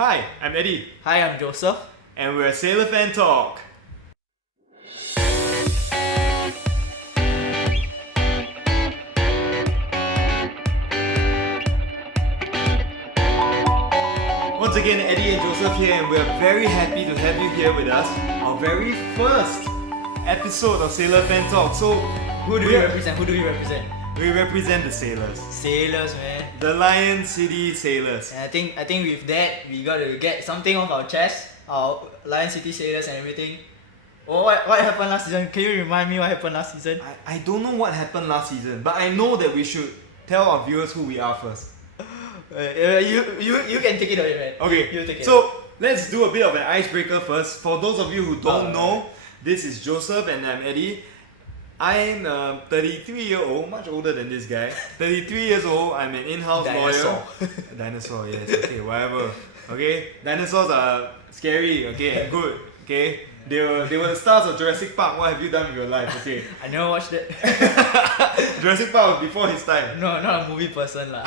Hi, I'm Eddy. Hi, I'm Joseph. And we're SailorFanTalk. Once again, Eddy and Joseph here, and we're very happy to have you here with us. Our very first episode of SailorFanTalk. So, Who do we represent? we represent the sailors. Sailors, man. The Lion City Sailors. And I think with that, we gotta get something off our chest. Our Lion City Sailors and everything. Oh, what happened last season? Can you remind me what happened last season? I don't know what happened last season, but I know that we should tell our viewers who we are first. You can take it away, man. Okay, You take it. so let's do a bit of an icebreaker first. For those of you who don't know, this is Joseph and I'm Eddy. I'm 33-year-old, much older than this guy. 33 years old, I'm an in-house lawyer. Dinosaur, yes, okay, whatever. Okay, dinosaurs are scary, okay, and good, okay. They were the stars of Jurassic Park. What have you done with your life? Okay. I never watched that. Jurassic Park was before his time. No, not a movie person lah.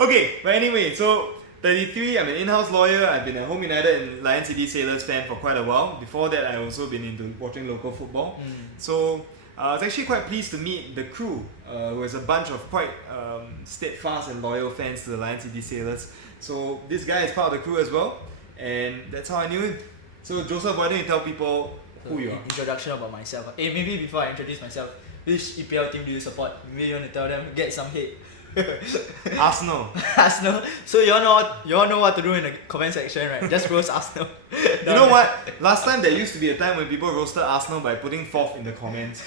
Okay, but anyway, so 33, I'm an in-house lawyer. I've been a Home United and Lion City Sailors fan for quite a while. Before that, I've also been into watching local football. So I was actually quite pleased to meet the crew, who was a bunch of quite steadfast and loyal fans to the Lion City Sailors. So this guy is part of the crew as well, and that's how I knew him. So Joseph, why don't you tell people who you are? Introduction about myself. Hey, maybe before I introduce myself, which EPL team do you support? Maybe you want to tell them, get some hate. Arsenal. Arsenal. So you all know what to do in the comment section, right? Just roast Arsenal. You know what? Last time there used to be a time when people roasted Arsenal by putting fourth in the comments.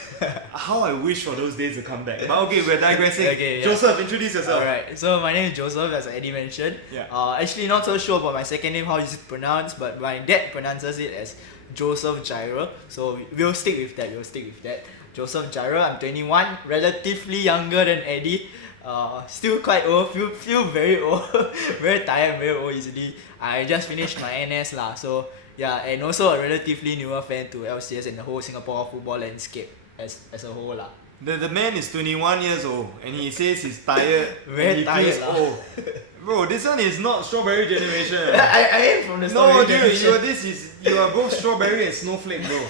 How I wish for those days to come back. But okay, we're digressing. Okay, yeah. Joseph, introduce yourself. Alright, so my name is Joseph, as Eddy mentioned. Yeah. Actually not so sure about my second name, how is it pronounced, but my dad pronounces it as Joseph Gyro. So we'll stick with that. Joseph Gyro, I'm 21, relatively younger than Eddy. Still quite old, feel very old, very tired, very old easily. I just finished my NS lah, so yeah, and also a relatively newer fan to LCS and the whole Singapore football landscape as a whole lah. The man is 21 years old and he says he's tired. Very he tired feels lah. old. Bro, this one is not strawberry generation. I am from the No, strawberry dude, generation. you are both strawberry and snowflake, bro.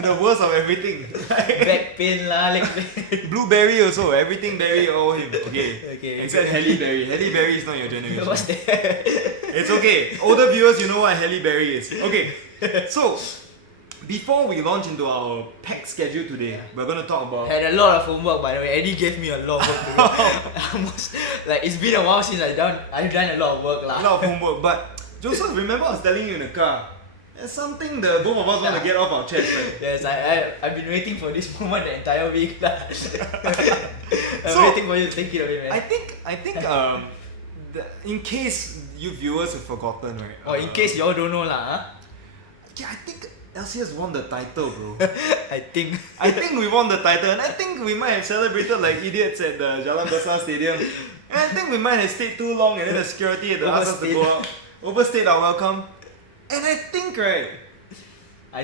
The worst of everything. Back pain lah, leg pain. Blueberry also, everything berry, all him. Okay. Okay. Except Halle Berry. Halle Berry is not your generation. What's that? It's okay. Older viewers, you know what Halle Berry is. Okay. So, before we launch into our packed schedule today, we're going to talk about... Had a lot of homework, by the way. Eddie gave me a lot of work to do. Almost, like, it's been a while since I've done a lot of work lah. A lot of homework. But, Joseph, remember I was telling you in the car, there's something the both of us want to get off our chest, right? Yes, I've been waiting for this moment the entire week lah. I'm So, waiting for you to take it away, man. I think in case you viewers have forgotten, right? Or in case y'all don't know lah, huh? Yeah, I think LCS won the title, bro. I think we won the title, and I think we might have celebrated like idiots at the Jalan Besar Stadium. And I think we might have stayed too long, and then the security had to ask us to go out. Overstayed our welcome. And I think, right,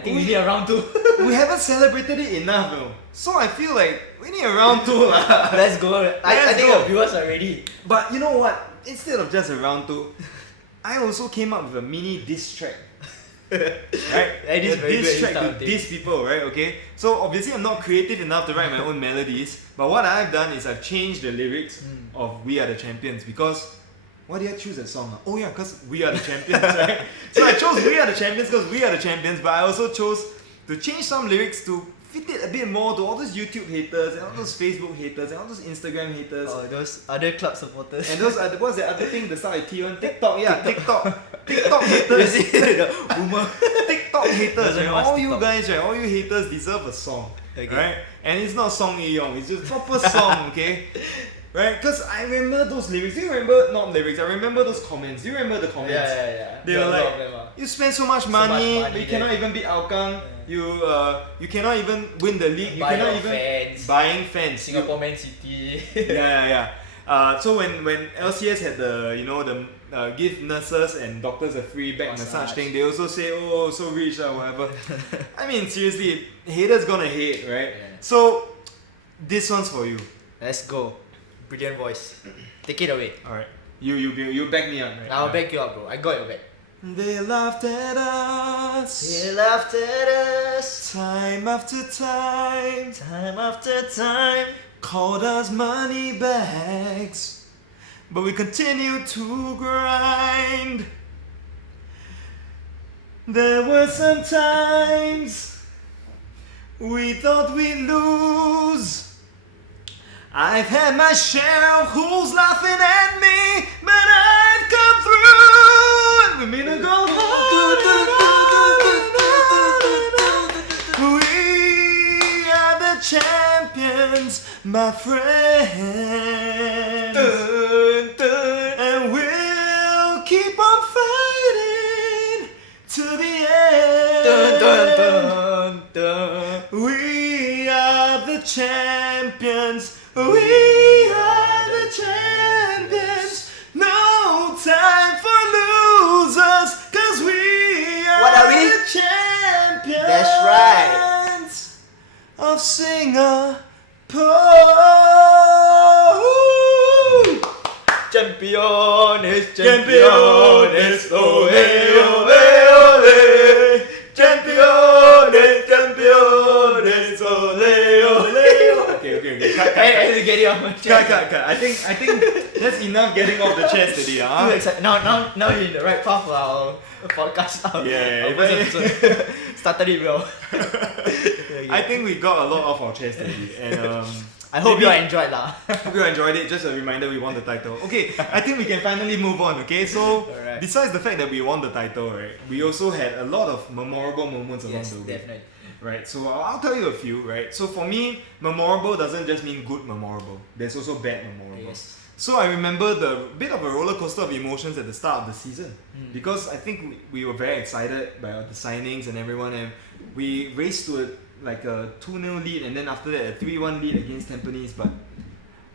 we need a round two. we haven't celebrated it enough, though. So I feel like we need a round two, lah. Let's go. I think go. our viewers are ready. But you know what? Instead of just a round two, I also came up with a mini diss track. Right? Eddie's A very good diss at track this to diss people, right? Okay. So obviously I'm not creative enough to write my own melodies, but what I've done is I've changed the lyrics of "We Are the Champions" because why did I choose that song? Oh yeah, because we are the champions, right? So I chose "We Are the Champions" because we are the champions, but I also chose to change some lyrics to fit it a bit more to all those YouTube haters and all those Facebook haters and all those Instagram haters. Oh, those other club supporters. And those are what's the other thing? The start with T1? TikTok, yeah, TikTok haters. The boomer. TikTok haters, Doesn't right? know what's All you TikTok. guys, right? All you haters deserve a song, Okay. right? And it's not Song Yong, it's just proper song, okay? Right? Because I remember those lyrics. Do you remember, not lyrics, I remember those comments. Do you remember the comments? Yeah. They were like, you spend so much money, but you cannot even beat Hougang. You cannot even win the league. You cannot even fans. buying fans. Singapore Man City. Yeah. So when LCS had the give nurses and doctors a free back massage thing, they also say, oh, so rich or whatever. I mean, seriously, haters gonna hate, right? Yeah. So this one's for you. Let's go. Brilliant voice. Take it away. Alright. You back me up, right? I'll back you up, bro. I got your back. They laughed at us. They laughed at us. Time after time. Time after time. Called us money bags. But we continue to grind. There were some times we thought we'd lose. I've had my share of who's laughing at me, but I've come through. And we mean to go hard. We are the champions, my friends. And we'll keep on fighting to the end. We are the champions. We are the champions. No time for losers, 'cause we What are we? the champions. That's right. Of Singapore. Champions, Campeones, ole, ole, ole. Campeones, campeones, ole, ole. Okay. Cut. Hey, get it off my chest. Cut. I think that's enough getting off the chest today, Too huh? excited. Now you're in the right path for our podcast. Yeah, Our first episode. Started it well. I think we got a lot off our chest today, and I hope maybe- you enjoyed lah. Hope you enjoyed it. Just a reminder, we won the title. Okay, I think we can finally move on. Okay, so Alright. besides the fact that we won the title, right, we also had a lot of memorable moments along Yes, the way. definitely. Right, so I'll tell you a few. Right, so for me, memorable doesn't just mean good memorable. There's also bad memorable. Yes. So I remember the bit of a roller coaster of emotions at the start of the season because I think we were very excited by the signings and everyone, and we raced to a 2-0 lead, and then after that a 3-1 lead against Tampines, but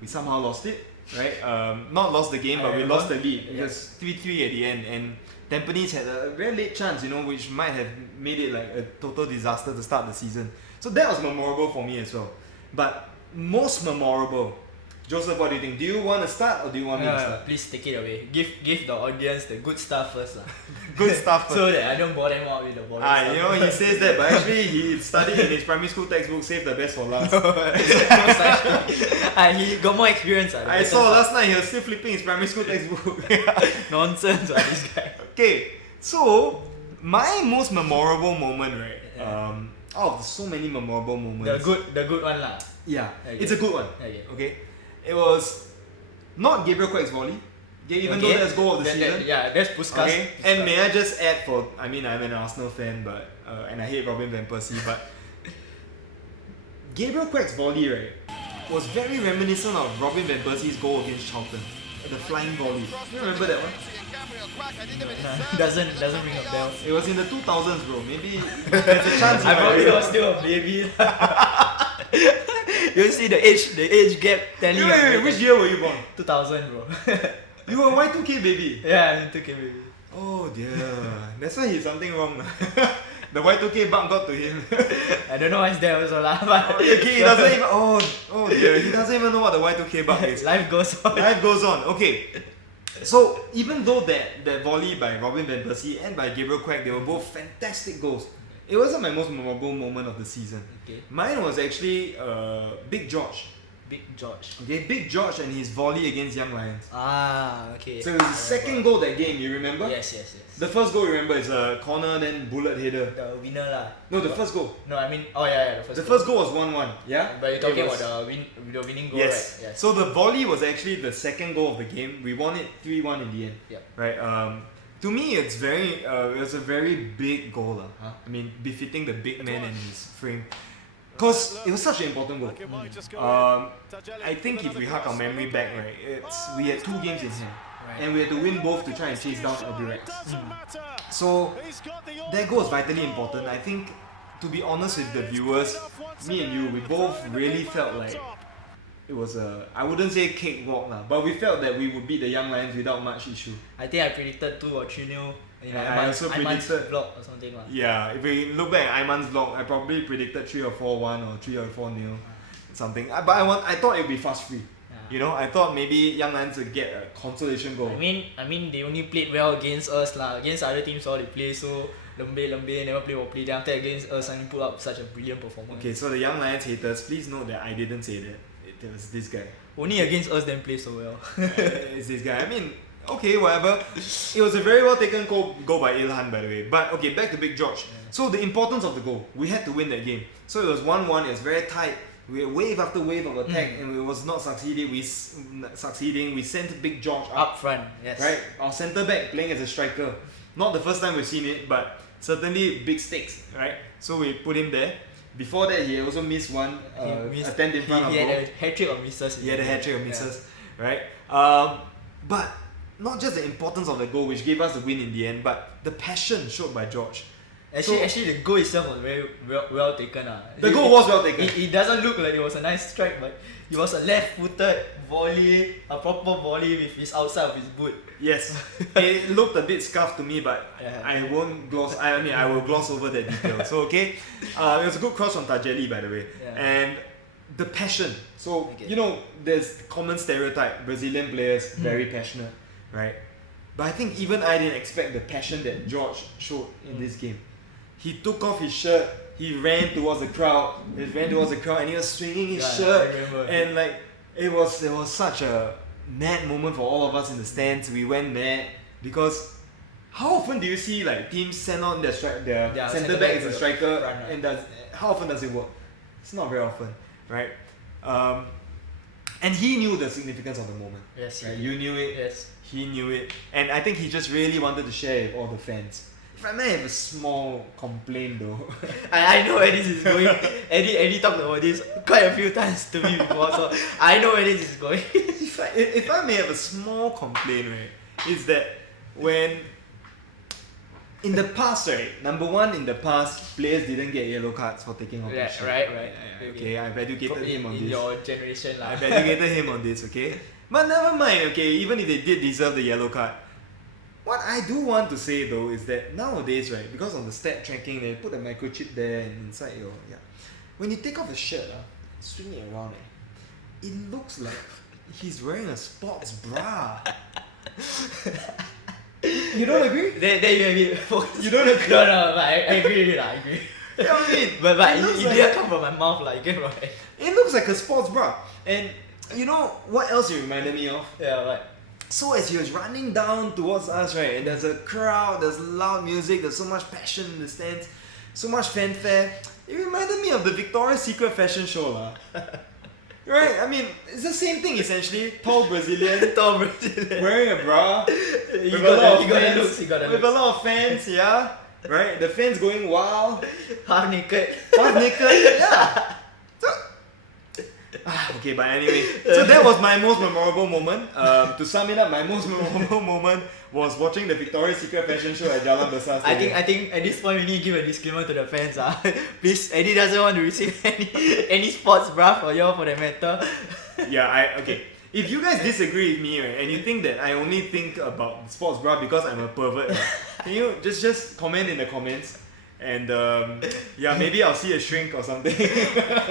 we somehow lost it, right? Not lost the game, but we lost the lead. It was 3-3 at the end, and Tampines had a very late chance, which might have made it like a total disaster to start the season. So that was memorable for me as well. But most memorable, Joseph, what do you think? Do you want to start or do you want me to start? Please take it away. Give the audience the good stuff first lah. Good stuff. So that I don't bore them out with the boring stuff. He says that, but actually he studied in his primary school textbook, save the best for last. He got more experience. I saw last night he was still flipping his primary school textbook. Nonsense this guy. Okay, so my most memorable moment, right? Out of so many memorable moments. The good one lah. Yeah, Okay. it's a good one. Okay. It was not Gabriel Quack's volley. Even though that's goal of the season. That's Puskas. Okay, and may I just add I'm an Arsenal fan, but and I hate Robin van Persie, but Gabriel Quack's volley, right, was very reminiscent of Robin van Persie's goal against Charlton, the flying volley. You remember that one? Doesn't ring a bell. It was in the 2000s, bro. Maybe there's a chance. I probably was still a baby. You see the age gap telling Wait, which year were you born? 2000, bro. You were a Y2K baby. Yeah, I'm 2K baby. Oh dear, that's why he's something wrong. The Y2K bug got to him. I don't know what's there also lah, but Okay, he doesn't even. Oh dear, he doesn't even know what the Y2K bug is. life goes on. Life goes on. Okay. So even though that volley by Robin van Persie and by Gabriel Quack, they were both fantastic goals. It wasn't my most memorable moment of the season. Okay. Mine was actually Big George. Big George. Okay, Big George and his volley against Young Lions. Okay. So it was the second goal that game, you remember? Yes. The first goal, remember, is a corner, then bullet header. The winner lah. No, the first goal. No, I mean, the first. The first goal was 1-1. Yeah? But you're talking It was- about the winning goal, Yes. right? Yes. So the volley was actually the second goal of the game. We won it 3-1 in the end. Yep. Right. To me, it's very. It was a very big goal, lah. Huh? I mean, befitting the big man and his frame. Cause it was such an important goal. I think if we hark our memory back, right, we had 2 games in hand, and we had to win both to try and chase down Albirex. So that goal is vitally important. I think, to be honest with the viewers, me and you, we both really felt like it was I wouldn't say cakewalk lah, but we felt that we would beat the Young Lions without much issue. I think I predicted 2 or 3-0 in I also Iman's predicted- vlog or something lah. Yeah, if we look back at Iman's vlog, I probably predicted 3 or 4-1 or 3 or 4-0, something. But I thought it would be fast free. I thought maybe Young Lions would get a consolation goal. I mean, they only played well against us lah. Against other teams, all they play so lembe, never play properly. Then after against us, and put up such a brilliant performance. Okay, so the Young Lions haters, please note that I didn't say that. It was this guy. Only against us, then play so well. It's this guy. I mean, okay, whatever. It was a very well taken goal by Ilhan, by the way. But okay, back to Big George. Yeah. So the importance of the goal, we had to win that game. So it was 1-1. It was very tight. We had wave after wave of attack, and it was not succeeding. We sent Big George Up front, yes. right? Our centre back playing as a striker. Not the first time we've seen it, but certainly big stakes, right? So we put him there. Before that, he also missed one attempt in front of He goal. had a hat-trick of misses. He had a hat-trick of misses, right? But not just the importance of the goal, which gave us the win in the end, but the passion showed by George. Actually, the goal itself was very well taken. The goal was well taken. It doesn't look like it was a nice strike, but it was a left-footed volley, a proper volley with his outside of his boot. Yes, it looked a bit scuffed to me, but Yeah. I won't gloss. I will gloss over that detail. So okay, it was a good cross from Tajeli, by the way, Yeah. and the passion. So Okay. there's common stereotype: Brazilian players very passionate, right? But I think even I didn't expect the passion that George showed in this game. He took off his shirt. He ran towards the crowd. And he was swinging his shirt. I remember. And like it was such a mad moment for all of us in the stands. We went mad because how often do you see like teams send on their Yeah, centre back as a striker, front, right? and how often does it work? It's not very often, right? And he knew the significance of the moment. Yes, Right? You knew it. Yes. He knew it, and I think he just really wanted to share it with all the fans. If I may have a small complaint though, I know where this is going. Eddie talked about this quite a few times to me before, so I know where this is going. if I may have a small complaint, right, is that when in the past, right, number one, in the past, players didn't get yellow cards for taking off their shirt. Right. Okay, I've educated him on in this. your generation lah. I've educated him on this, okay? But never mind, okay, even if they did deserve the yellow card. What I do want to say though is that nowadays, right, because of the stat tracking, they put a microchip there and inside your when you take off the shirt, swing it around, it looks like he's wearing a sports bra. You don't agree? There you have it. You don't agree? No, but I agree with it. I agree. You know what I mean? But It it looks didn't come from my mouth like you get right. It looks like a sports bra. And you know what else it reminded me of? Yeah, right. So as he was running down towards us, right, and there's a crowd, there's loud music, there's so much passion in the stands, so much fanfare, it reminded me of the Victoria's Secret fashion show lah. Right? I mean, it's the same thing essentially. Tall Brazilian, wearing a bra, with a lot of fans, with a lot of fans, yeah. Right? The fans going wild, Half naked. yeah. Okay, but anyway, so that was my most memorable moment. To sum it up, my most memorable moment was watching the Victoria's Secret fashion show at Jalan Besar. I think at this point we need to give a disclaimer to the fans. Please, Eddie doesn't want to receive any sports bra for you for that matter. Yeah, okay. If you guys disagree with me, right, and you think that I only think about sports bra because I'm a pervert, right, can you just comment in the comments? And maybe I'll see a shrink or something.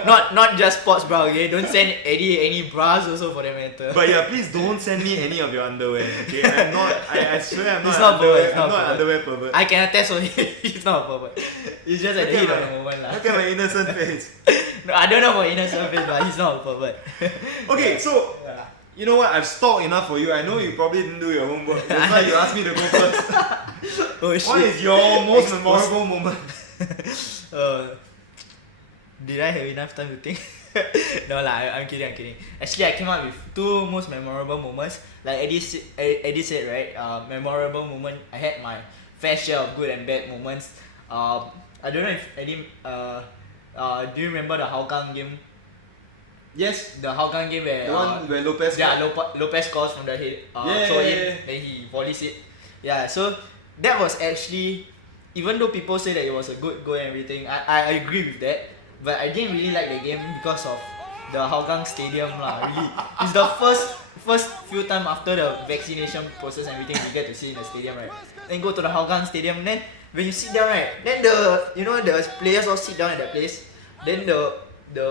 Not just sports bra, okay? Don't send Eddie any bras also for that matter. But yeah, please don't send me any of your underwear, okay? I swear I'm not, It's not underwear, pervert, I'm not underwear pervert. I can attest on it. He's not a pervert. It's just at the heat of the moment lah. Look at my innocent face. No, I don't know about innocent face, but he's not a pervert. Okay, so you know what? I've stalked enough for you. I know you probably didn't do your homework. That's why you asked me to go first. Oh shit. What is your most memorable moment? Did I have enough time to think? No lah, I'm kidding. Actually, I came up with two most memorable moments. Like Eddie said, right? Memorable moment. I had my fair share of good and bad moments. I don't know if Eddie. Do you remember the Hougang game? Yes. The Hougang game where The one where Lopez. Lopez scores from the head, throw in, then he volleys it. Yeah, so that was actually, even though people say that it was a good goal and everything, I agree with that. But I didn't really like the game because of the Hougang Stadium lah. Really, it's the first few time after the vaccination process and everything we get to see in the stadium, right? Then go to the Hougang Stadium. Then when you sit down, right? Then the players all sit down at that place. Then the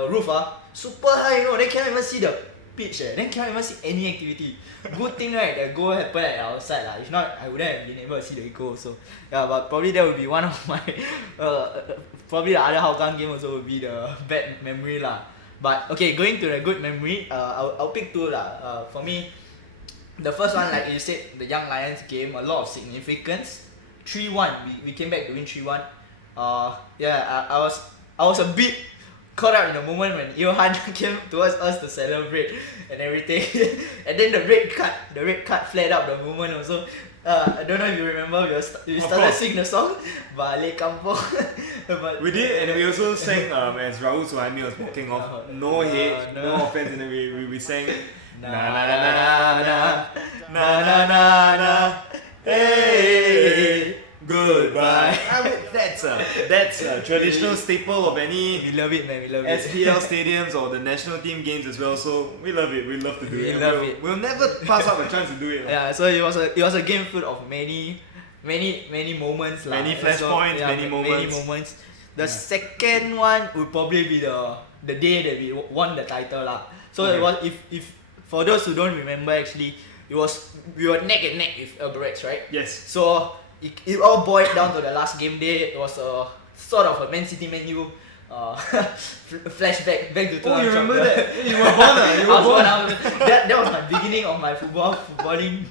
roof super high, they cannot even see the pitch then cannot even see any activity. Good thing right, the goal happened at our side lah. If not, I wouldn't have been able to see the goal. So yeah, but probably that would be one of my probably the other Hougang game also would be the bad memory lah. But okay, going to the good memory, I'll pick two lah. For me, the first one, like you said, the Young Lions game, a lot of significance. 3-1, we came back to win 3-1. Yeah, I was a bit caught up in the moment when Johan came towards us to celebrate and everything. And then the red card flared up the moment also. I don't know if you remember, we started singing the song Balik Kampung. But we did, and we also sang as Rahul Suhaimi was walking off. No hate, no offense, and then we sang na na na na na na na na hey goodbye. I mean, that's a traditional staple of any we love it, man. We love it. SPL stadiums or the national team games as well. So we love it. We love to do We it. love it. We'll never pass up a chance to do it. Yeah, so it was a game full of many moments, Many flashpoints, many moments. The second one would probably be the day that we won the title lah. So Okay. it was if for those who don't remember, actually we were neck and neck with Albirex, right? Yes. So it all boiled down to the last game day. It was a sort of a Man City Man U flashback back to 2012. Oh, you remember that? You were born, you were born. That was my beginning of my footballing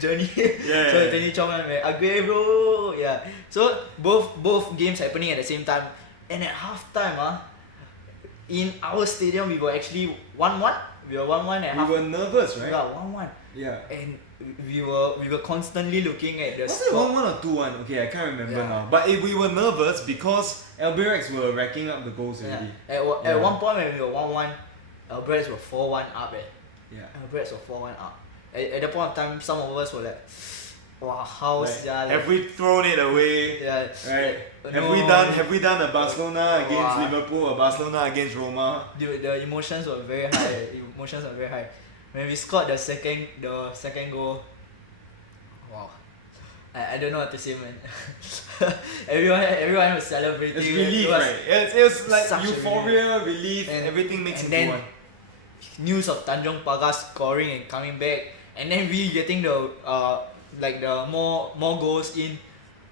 journey. Yeah. So 2012, man, Aguero, yeah. So both games happening at the same time, and at halftime, in our stadium we were actually 1-1. We were 1-1 at half. We were nervous, right? Yeah, 1-1. Yeah. And we were constantly looking at the Was it 1-1 or 2-1? Okay, I can't remember now. But we were nervous because Albirex were racking up the goals already. At one point when we were 1-1, Albirex were 4-1 up. Yeah. Albirex were 4-1 up. At that point of time, some of us were like, wow, how's Like, have we thrown it away? Yeah. Right. No. Have we done a Barcelona against Wow. Liverpool, a Barcelona against Roma? Dude, the emotions were very high. When we scored the second goal, wow. I don't know what to say, man. everyone was celebrating. It's relief, It was right? It was like such a euphoria, relief, And- everything makes and it then one. news of Tanjong Pagar scoring and coming back, and then we getting the more goals in.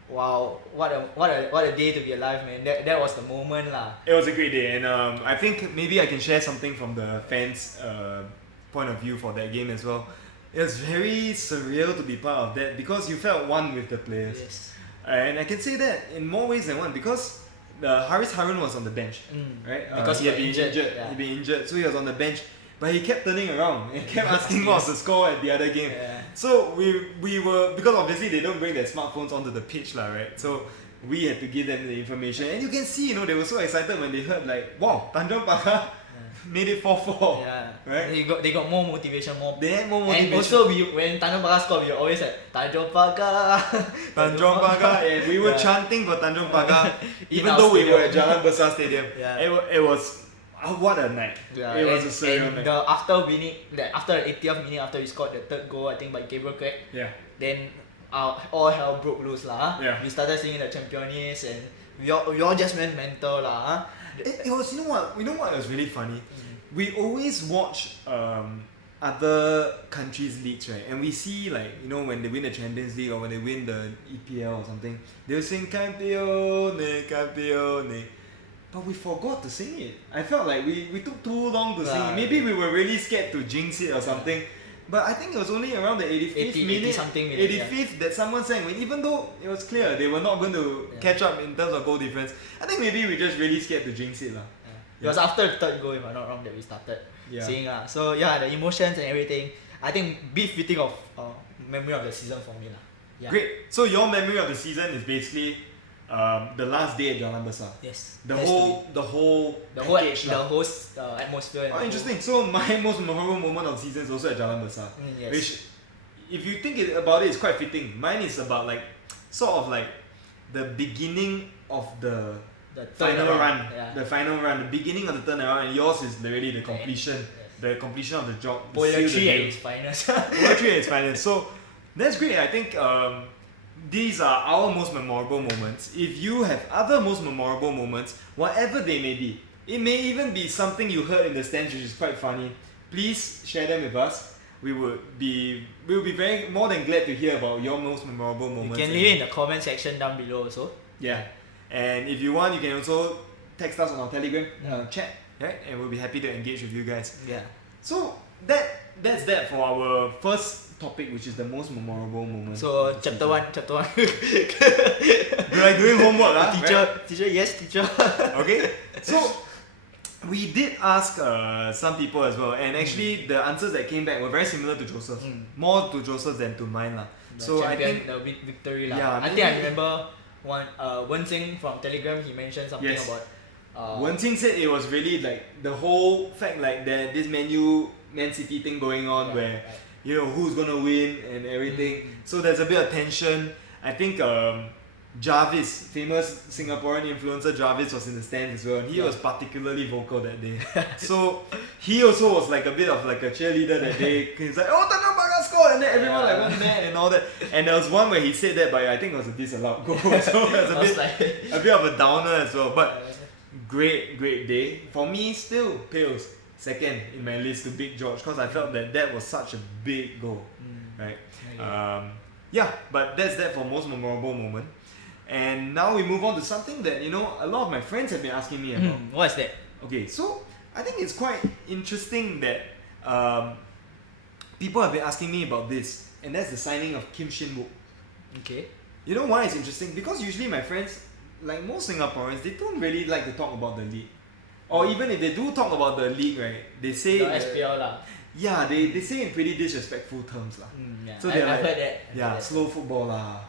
Wow, what a day to be alive, man. That was the moment lah. It was a great day, and I think maybe I can share something from the fans' point of view for that game as well. It was very surreal to be part of that because you felt one with the players. Yes. And I can say that in more ways than one because Haris Harun was on the bench, right? Because he had been injured. Yeah. He'd been injured, so he was on the bench. But he kept turning around and kept asking what was the score at the other game. Yeah. So we were, because obviously they don't bring their smartphones onto the pitch lah, right? So we had to give them the information, and you can see, they were so excited when they heard like, wow, Tanjong Pagar made it 4-4. Yeah. Right? They got more motivation, more. They had more motivation. And also when Tanjong Pagar scored, we were always like Tanjong Pagar. Tanjong Pagar, and we were Yeah. chanting for Tanjong Pagar, In even our though we were at stadium. Jalan Besar Stadium. Yeah. It was what a night. Yeah, It was a surreal night. after winning, after the 80th minute, after we scored the third goal, I think by Gabriel Craig, Yeah. then all hell broke loose lah. Yeah. We started singing the Championes, and we all just went mental lah. It was, you know what was really funny? We always watch other countries' leagues, right? And we see like, when they win the Champions League or when they win the EPL or something, they'll sing Campione, Campione. But we forgot to sing it. I felt like we took too long to sing it. Maybe we were really scared to jinx it or something. But I think it was only around the 85th 80 minute, something minute, 85th that someone sang. Even though it was clear they were not going to catch up in terms of goal difference, I think maybe we just really scared to jinx it lah. It was after the third goal, if I'm not wrong, that we started singing lah. So yeah, the emotions and everything. I think befitting of memory of the season for me lah. Yeah. Great. So your memory of the season is basically the last day at Jalan Besar. Yes. The Has to whole be. the whole the whole package lah. atmosphere. And Oh, interesting. So my most memorable moment of the season is also at Jalan Besar. Yes. Which, if you think about it, it's quite fitting. Mine is about like, sort of like, the beginning of the final turnaround, run. yeah. The final run, the beginning of the turnaround, and yours is really the completion. Yes. The completion of the job. to seal the Poetry at deal. its finest. Poetry at its finest. So that's great. I think these are our most memorable moments. If you have other most memorable moments, whatever they may be, it may even be something you heard in the stands, which is quite funny. please share them with us. We'll be very more than glad to hear about your most memorable moments. You can leave it in the comment section down below also. Yeah, and if you want, you can also text us on our Telegram chat, right? And we'll be happy to engage with you guys. Yeah. So that's that for our first topic, which is the most memorable moment. So chapter one. We're like doing homework, Teacher, yes, teacher. Okay, so we did ask some people as well, and actually the answers that came back were very similar to Joseph's. More to Joseph's than to mine lah. So I think the victory lah. Yeah, I think I remember one Wen Xing from Telegram. He mentioned something about. Wen Xing said it was really like the whole fact like that this Man City thing going on where you know who's gonna win and everything. So there's a bit of tension. I think Jarvis, famous Singaporean influencer Jarvis, was in the stands as well, and he was particularly vocal that day. So he also was like a bit of like a cheerleader that day. He's like, oh, Tanjong Pagar scored, and then everyone like went mad and all that. And there was one where he said that, but I think it was a disallowed goal. So it was a bit of a downer as well. But great day for me. Still pales second in my list to Big George because I felt that was such a big goal, right? Yeah, but that's that for most memorable moment. And now we move on to something that, you know, a lot of my friends have been asking me about. What's that? Okay, so I think it's quite interesting that people have been asking me about this, and that's the signing of Kim Shin Wook. Okay. You know why it's interesting? Because usually my friends, like most Singaporeans, they don't really like to talk about the league. Or even if they do talk about the league, right, they say... The SPL lah. Yeah, they say in pretty disrespectful terms lah. Yeah. So I've like, heard that. Yeah, slow football lah.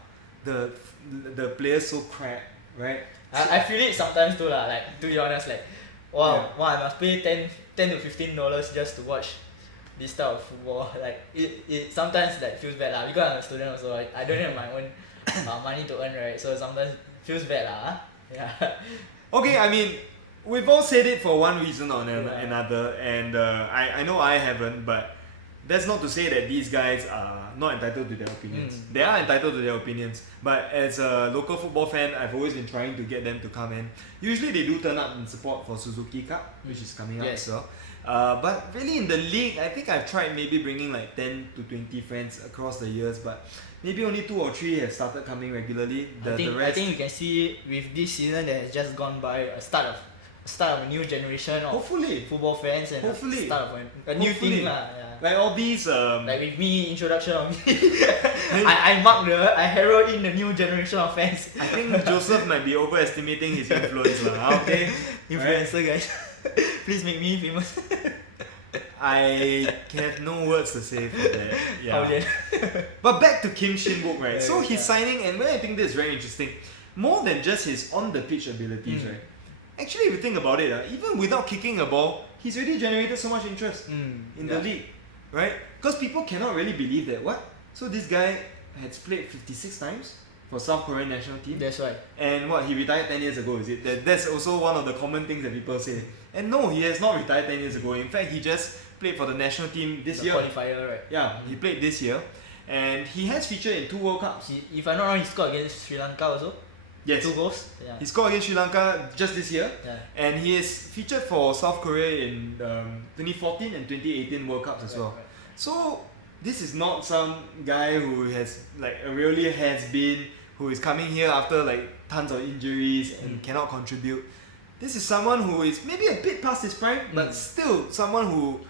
The players so crap, right? I feel it sometimes too lah. Like, to be honest, like, wow, I must pay $10 to $15 just to watch this type of football. Like, it sometimes like feels bad lah, because I'm a student also. I don't have my own money to earn, right? So sometimes feels bad lah. Yeah. Okay, I mean, we've all said it for one reason or another, and I know I haven't, but that's not to say that these guys are not entitled to their opinions. They are entitled to their opinions, but as a local football fan, I've always been trying to get them to come in. Usually they do turn up in support for Suzuki Cup, which is coming up as well. But really in the league, I think I've tried maybe bringing like 10 to 20 friends across the years, but maybe only 2 or 3 have started coming regularly. I think you can see with this season that has just gone by, a start of a new generation of football fans, and hopefully start of a new thing lah. Like all these like with me, introduction of me. I herald in the new generation of fans. I think Joseph might be overestimating his influence lah. Okay, influencer guys, please make me famous. I have no words to say for that. Yeah. But back to Kim Shin Wook, right? So he's signing, and I think this is very interesting. More than just his on the pitch abilities, right? Actually, if you think about it, even without kicking a ball, he's already generated so much interest in the league, right? Because people cannot really believe that. What? So this guy has played 56 times for South Korean national team. That's right. And what, he retired 10 years ago, is it? That's also one of the common things that people say. And no, he has not retired 10 years ago. In fact, he just played for the national team this year. Qualifier, right? Yeah, he played this year. And he has featured in 2 World Cups. If I'm not wrong, he scored against Sri Lanka also. Yes. 2 goals. Yeah. He scored against Sri Lanka just this year. Yeah. And he is featured for South Korea in 2014 and 2018 World Cups as well. Right. So this is not some guy who has like really has been, who is coming here after like tons of injuries and cannot contribute. This is someone who is maybe a bit past his prime, but still someone who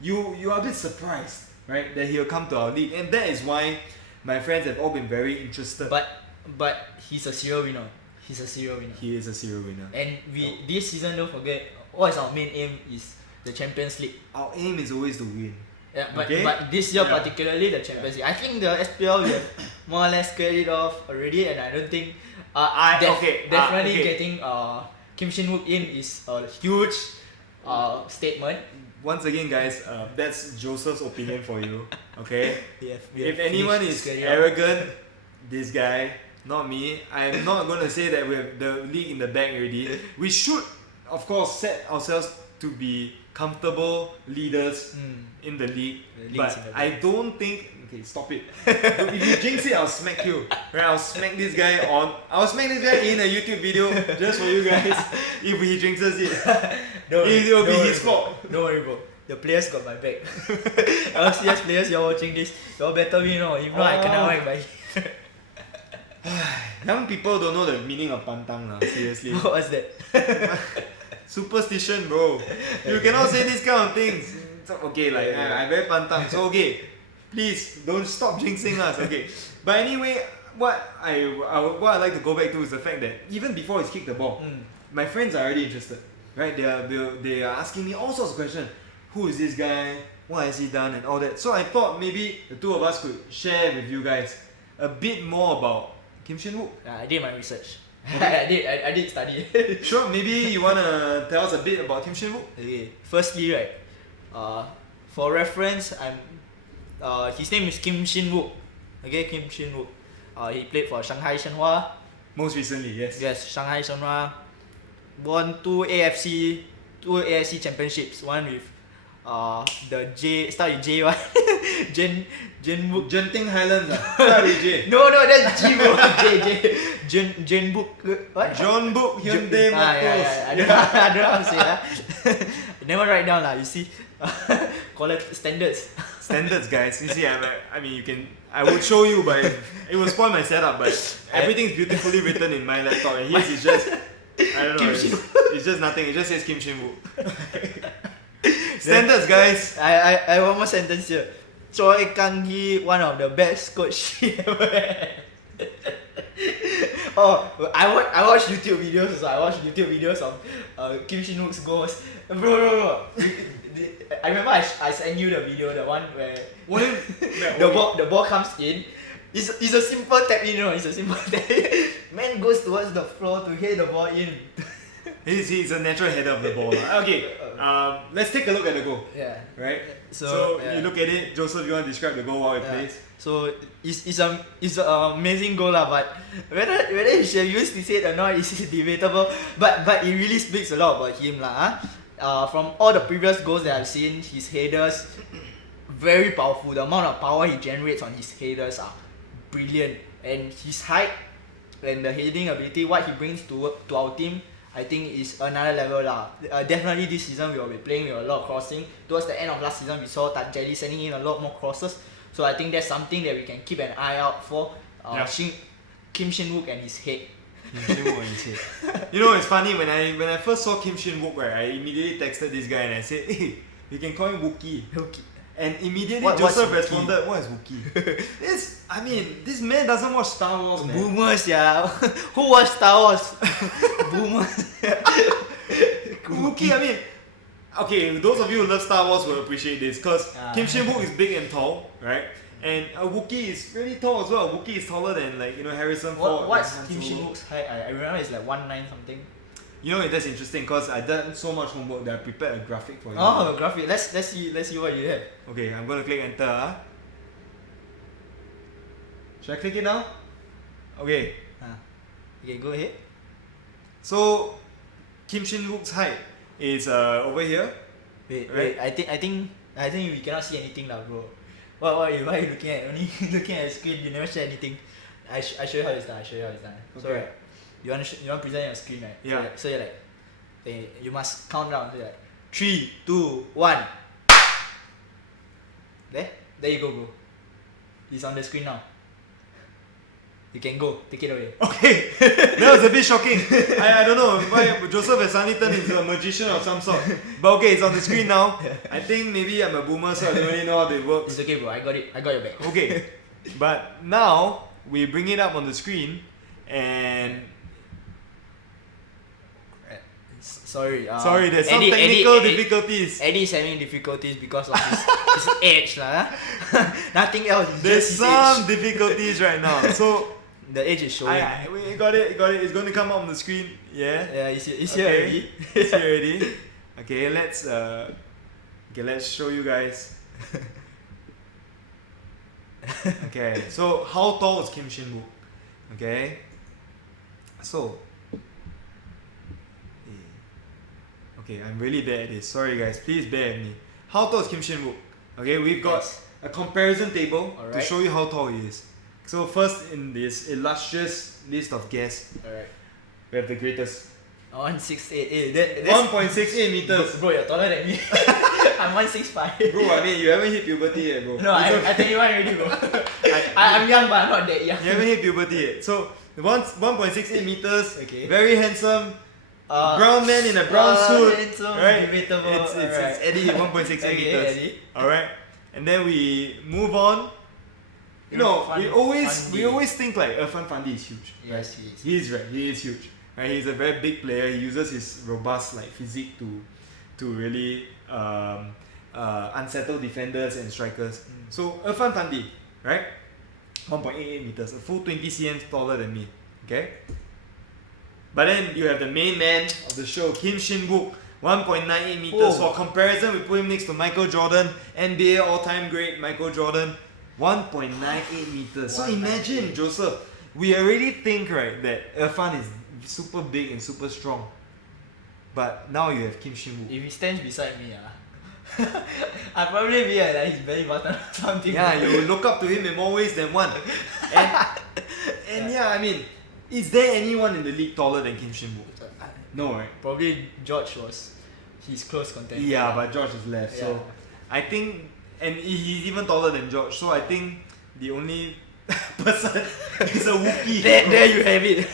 you are a bit surprised, right, that he'll come to our league. And that is why my friends have all been very interested. But he's a serial winner. He is a serial winner. And this season, don't forget, what is our main aim is the Champions League. Our aim is always to win. Yeah, but this year particularly the Champions League. I think the SPL we have more or less cleared it off already, and I don't think definitely getting Kim Shin Wook in is a huge statement. Once again, guys, that's Joseph's opinion for you. Okay. If anyone is arrogant, this guy. Not me. I'm not going to say that we have the league in the bag already. We should, of course, set ourselves to be comfortable leaders in the league. But I don't think... Okay, stop it. If you jinx it, I'll smack you. Right? I'll smack this guy in a YouTube video just for you guys if he jinxes it. It will be his fault. Don't worry, bro. the players got my back. LCS players, you're watching this, y'all better win, no? If not, I cannot whack by Young people don't know the meaning of pantang lah. Seriously. What's that? Superstition, bro. You cannot say these kind of things. So, okay, like I'm very pantang. So okay, please don't stop jinxing us. Okay. But anyway, what I like to go back to is the fact that even before he's kicked the ball, my friends are already interested. Right? They are asking me all sorts of questions. Who is this guy? What has he done and all that. So I thought maybe the two of us could share with you guys a bit more about Kim Shin Wook. I did my research. I did study. Sure, maybe you wanna tell us a bit about Kim Shin Wook? Okay. Firstly, right, for reference, his name is Kim Shin Wook. Okay, Kim Shin Wook. He played for Shanghai Shenhua. Most recently, yes. Yes, Shanghai Shenhua. Won two AFC championships. One with the start with J one. Jen Book. Genting Highlands start with J. No, that's G bro. Jen Book. What? John Book Hyundai Motors. I don't know how to say that. Never write down lah. You see, quality standards. Standards, guys. You see, I mean, you can. I would show you, but it will spoil my setup. But everything's beautifully written in my laptop, and his is just. I don't know. It's just nothing. It just says Kim Shin Wook. Standards, guys. I one more sentence here. Choi Kang Hee, one of the best coach he ever had. Oh, I watch YouTube videos. So I watch YouTube videos of Kim Shin Wook's goals. Bro. I remember I sent you the video, the one where the ball comes in. It's a simple tap in, It's a simple tap in. Man goes towards the floor to hit the ball in. He's a natural header of the ball. Okay, let's take a look at the goal. Yeah. Right? So you look at it, Joseph, you want to describe the goal while it plays? So it's an amazing goal lah, but whether he should use this head or not is debatable. But it really speaks a lot about him lah. From all the previous goals that I've seen, his headers very powerful. The amount of power he generates on his headers are brilliant, and his height and the heading ability, what he brings to our team, I think is another level lah. Definitely this season we will be playing with a lot of crossing. Towards the end of last season, we saw Jelly sending in a lot more crosses. So I think that's something that we can keep an eye out for. Kim Shin Wook and his head. Kim Shin Wook and his head. You know, it's funny, when I first saw Kim Shin Wook, right, I immediately texted this guy and I said, hey, you can call him Wookie. And immediately Joseph responded, what is Wookie? This man doesn't watch Star Wars, man. Boomers, yeah. Who watch Star Wars? Boomers. Wookie, okay, those of you who love Star Wars will appreciate this, because Kim Shin Wook is big and tall, right? And Wookie is really tall as well. Wookie is taller than Harrison Ford. What's Kim Shin Wook's height? I remember it's like 1.9 something. You know, that's interesting because I done so much homework that I prepared a graphic for you. Oh, a graphic. Let's see what you have. Okay, I'm gonna click enter. Should I click it now? Okay. Okay, go ahead. So Kim Shin Wook's height is over here. Wait. I think we cannot see anything now, bro. What are you looking at? Only looking at the screen. You never share anything. I show you how it's done. Okay. So right, you want to present your screen, right? Yeah. So you're like, you must count down. So you're like 3, 2, 1. There you go, bro. He's on the screen now. You can go. Take it away. Okay. That was a bit shocking. I don't know why Joseph has suddenly turned into a magician of some sort. But okay, it's on the screen now. I think maybe I'm a boomer, so I don't really know how it works. It's okay, bro. I got it. I got your back. Okay. But now we bring it up on the screen and sorry, there's some technical difficulties. Eddie is having difficulties because of his age lah. Nothing else. There's some difficulties right now. So the age is showing. We got it. It's going to come up on the screen. Yeah. Yeah, it's here already. It's here already. Okay, let's show you guys. Okay, so how tall is Kim Shin Wook? Okay, so okay, I'm really bad at this. Sorry guys, please bear with me. How tall is Kim Shin Wook? Okay, we've got a comparison table to show you how tall he is. So first in this illustrious list of guests, we have the greatest, 168. That's 1.68 meters. bro, you're taller than me. I'm 165. Bro, I mean, you haven't hit puberty yet, bro. No, I'm 21 already, bro. I'm young, but I'm not that young. You haven't hit puberty yet. So, 1.68 meters, Okay. very handsome, brown man in a brown suit. Handsome, right? debatable. It's Eddy, 1.68 Okay, meters. Eddy. Alright? And then we move on. You know, we always think like Irfan Fandi is huge. Yes, he is. He is right. He is huge. Right? He's a very big player. He uses his robust like physique to really unsettle defenders and strikers. So Irfan Fandi, right? 1.88 meters, a full 20 cm taller than me. Okay. But then you have the main man of the show, Kim Shin Wook, 1.98 meters. For comparison, we put him next to Michael Jordan, NBA all-time great Michael Jordan, 1.98 meters. So imagine, Joseph, we already think right that Irfan is super big and super strong. But now you have Kim Shin Wook. If he stands beside me, I'll probably be at like his belly button or something. Yeah, you will look up to him in more ways than one. And yeah, I mean, is there anyone in the league taller than Kim Shin Wook? No, right? Probably George was his close contender. Yeah, but George is left. Yeah. So I think, and he's even taller than George. So I think the only person is a Wookiee. There you have it.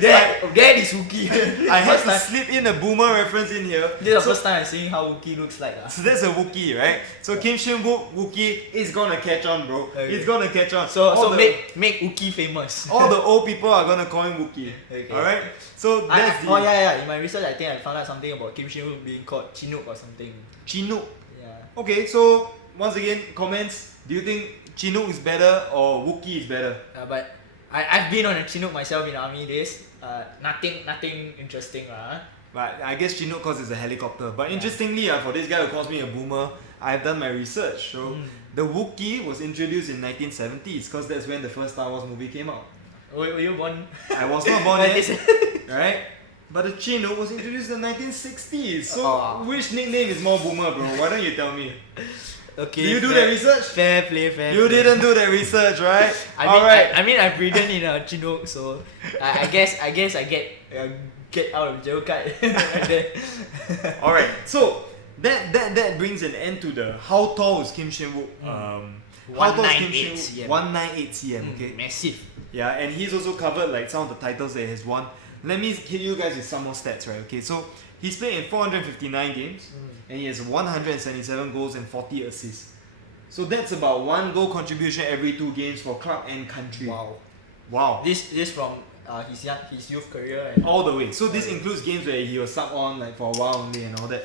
That is Wookiee. I had to slip in a boomer reference in here. This is the first time I'm seeing how Wookiee looks like. So that's a Wookiee, right? So Kim Shin Wook, Wookiee, is gonna catch on, bro. Okay. It's gonna catch on. So make Wookiee famous. All the old people are gonna call him Wookiee. Okay. Alright? So that's the... In my research I think I found out something about Kim Shin Wook being called Chinook or something. Chinook. Yeah. Okay, so once again, comments. Do you think Chinook is better or Wookiee is better? But I've been on a Chinook myself in army days. Nothing interesting. But I guess Chinook cause it's a helicopter. But interestingly, for this guy who calls me a boomer, I've done my research. So the Wookiee was introduced in 1970s because that's when the first Star Wars movie came out. Were you born? I was not born yet, right? But the Chinook was introduced in the 1960s. So which nickname is more boomer, bro? Why don't you tell me? Okay. Do you do that research? Fair play. You didn't do that research, right? I mean, I've ridden in a Chinook, so I guess I get out of jail card right there. All right. So that brings an end to the how tall is Kim Shin Wook? How tall is Kim Shin Wook? 198 cm. Okay. Massive. Yeah, and he's also covered like some of the titles that he has won. Let me hit you guys with some more stats, right? Okay, so he's played in 459 games and he has 177 goals and 40 assists. So that's about 1 goal contribution every 2 games for club and country. Wow. This from his youth career and all the way. So this includes games where he was sub on like for a while only and all that.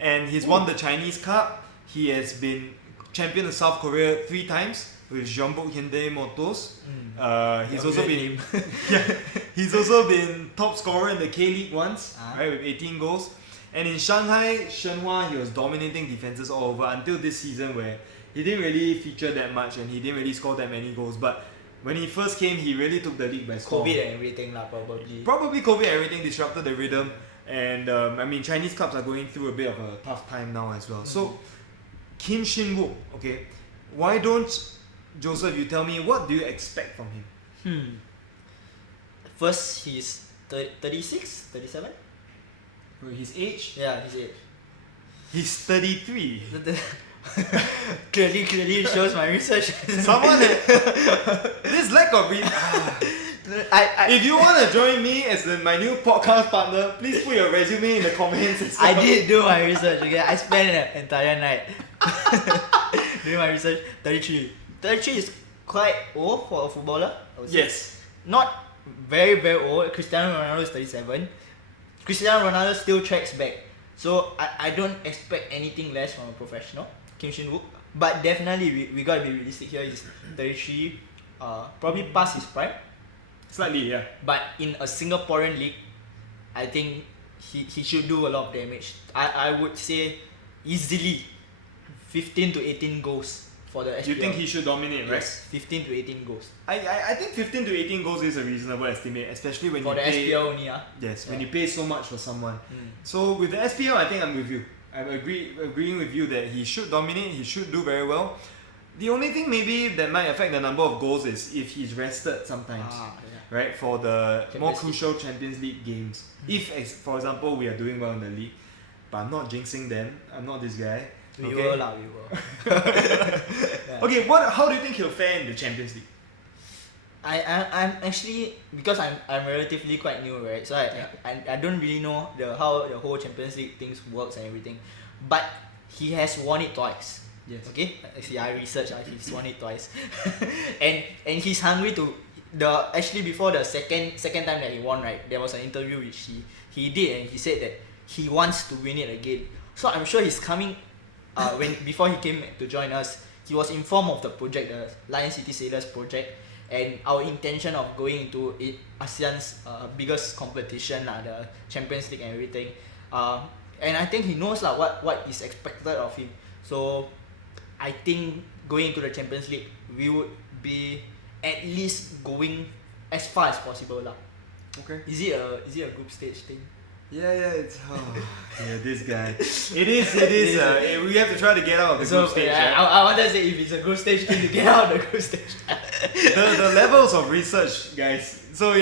And he's won the Chinese Cup. He has been champion of South Korea 3 times with Jeonbuk Hyundai Motors. He's also been top scorer in the K-League once, right, with 18 goals. And in Shanghai Shenhua, he was dominating defenses all over until this season where he didn't really feature that much and he didn't really score that many goals. But when he first came, he really took the league by storm. COVID and everything probably. Probably COVID and everything disrupted the rhythm. And I mean, Chinese clubs are going through a bit of a tough time now as well. So, Kim Shin Wook, okay, why don't, Joseph, you tell me, what do you expect from him? First, he's 36, 37? His age? Yeah, his age. He's 33. Clearly shows my research. Someone this lack of if you want to join me as my new podcast partner, please put your resume in the comments as well. I did do my research, okay? I spent an entire night doing my research. 33. 33 is quite old for a footballer, I would say. Yes. Not very, very old. Cristiano Ronaldo is 37. Cristiano Ronaldo still tracks back. So I don't expect anything less from a professional, Kim Shin Wook. But definitely, we gotta be realistic here. He's 33, probably past his prime. Slightly, yeah. But in a Singaporean league, I think he should do a lot of damage. I would say easily 15 to 18 goals for the SPL. You think he should dominate, right? Yes, 15 to 18 goals. I think 15 to 18 goals is a reasonable estimate, especially when for you the pay... SPL only, Yes, when you pay so much for someone. So with the SPL, I think I'm with you. I'm agreeing with you that he should dominate, he should do very well. The only thing maybe that might affect the number of goals is if he's rested sometimes. right, for the more Champions crucial Champions League games. If, for example, we are doing well in the league, but I'm not jinxing them. I'm not this guy. We Okay? will. Yeah. Okay, how do you think he'll fare in the Champions League? I'm actually, because I'm relatively quite new, right? So I don't really know how the whole Champions League things works and everything, but he has won it twice. Yes. Okay. See, I researched. He's won it twice, and he's hungry to actually before the second time that he won, right? There was an interview which he did, and he said that he wants to win it again. So I'm sure he's coming. Before he came to join us, he was informed of the project, the Lion City Sailors project, and our intention of going into ASEAN's biggest competition, the Champions League and everything. And I think he knows what is expected of him. So I think going into the Champions League, we would be at least going as far as possible. Okay. Is it a group stage thing? Yeah, it's this guy. It is. We have to try to get out of the group stage. Right? I want to say if it's a group stage thing, to get out of the group stage. the levels of research, guys. So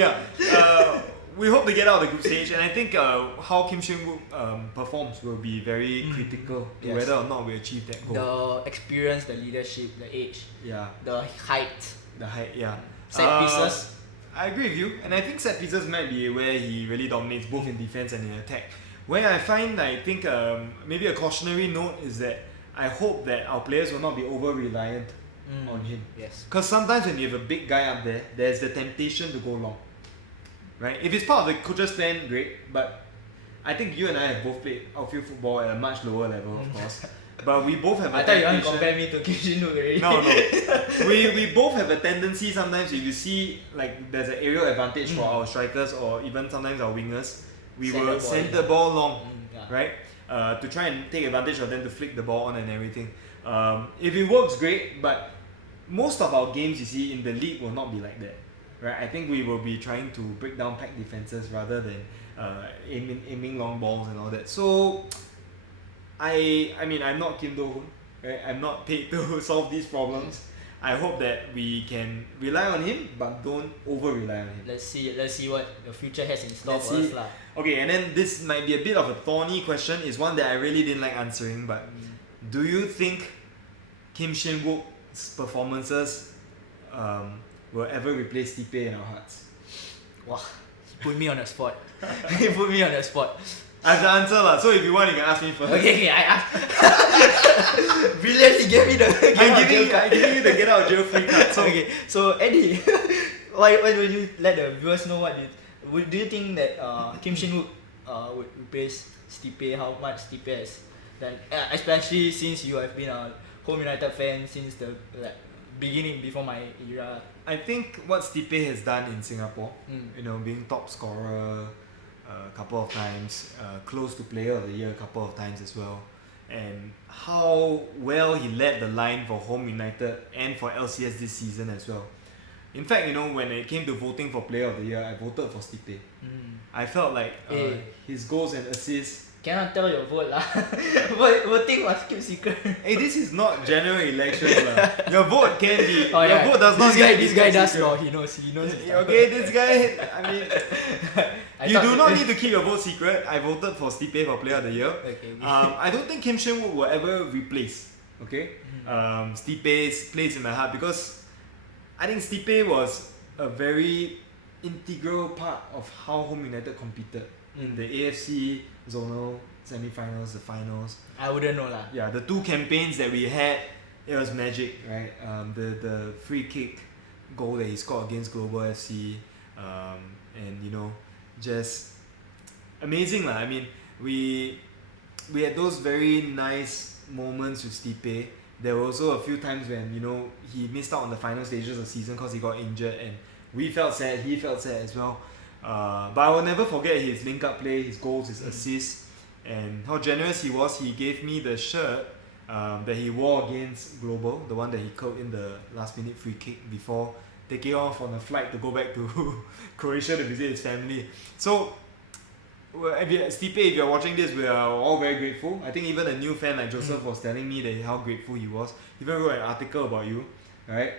we hope to get out of the group stage, and I think how Kim Shin Wook performs will be very critical to whether or not we achieve that goal. The experience, the leadership, the age, the height, set pieces. I agree with you, and I think set pieces might be where he really dominates both in defense and in attack. Where I find, I think maybe a cautionary note is that I hope that our players will not be over reliant on him. Yes. Because sometimes when you have a big guy up there, there's the temptation to go long. Right? If it's part of the coach's plan, great. But I think you and I have both played outfield football at a much lower level, of course. But we both have a I thought you want to compare me to Kim Shin Wook already. No. we both have a tendency sometimes, if you see like there's an aerial advantage for our strikers or even sometimes our wingers, we will send the ball long, right? To try and take advantage of them to flick the ball on and everything. If it works, great, but most of our games you see in the league will not be like that. Right? I think we will be trying to break down pack defenses rather than aiming long balls and all that. So I mean I'm not Kim Do-hoon, right? I'm not paid to solve these problems. I hope that we can rely on him, but don't over rely on him. Let's see what the future has in store for us. Okay, and then this might be a bit of a thorny question. It's one that I really didn't like answering, but do you think Kim Shin Wook's performances will ever replace Stipe in our hearts? Wow, put me on the spot. He put me on the spot. I have the answer so if you want you can ask me first. Okay, I ask. Brilliant, he gave me the I'm giving you the get out of jail free card. So Eddie, why will you let the viewers know do you think that Kim Shin Wook would replace Stipe? How much Stipe has done, especially since you have been a Home United fan since the beginning, before my era. I think what Stipe has done in Singapore, being top scorer a couple of times, close to player of the year a couple of times as well, and how well he led the line for Home United and for LCS this season as well. In fact, when it came to voting for player of the year, I voted for Stipe. I felt like his goals and assists. Cannot tell your vote lah. Voting must keep secret. Hey, this is not general election lah. Your vote can be. Your vote does not. This guy does law. He knows. Okay, this guy. I mean, you do not need to keep your vote secret. I voted for Stipe for Player of the Year. Okay. I don't think Kim Shin Wook will ever replace. Okay. Stipe's place in my heart, because I think Stipe was a very integral part of how Home United competed in the AFC zonal semi-finals, the finals. I wouldn't know lah. Yeah, the two campaigns that we had, it was magic, right? The free kick goal that he scored against Global FC, and just amazing lah. I mean, we had those very nice moments with Stipe. There were also a few times when he missed out on the final stages of the season because he got injured, and we felt sad. He felt sad as well. But I will never forget his link-up play, his goals, his assists, and how generous he was. He gave me the shirt that he wore against Global, the one that he curled in the last-minute free kick before taking off on a flight to go back to Croatia to visit his family. So, Stipe, if you're watching this, we are all very grateful. I think even a new fan like Joseph was telling me that how grateful he was. He even wrote an article about you, right?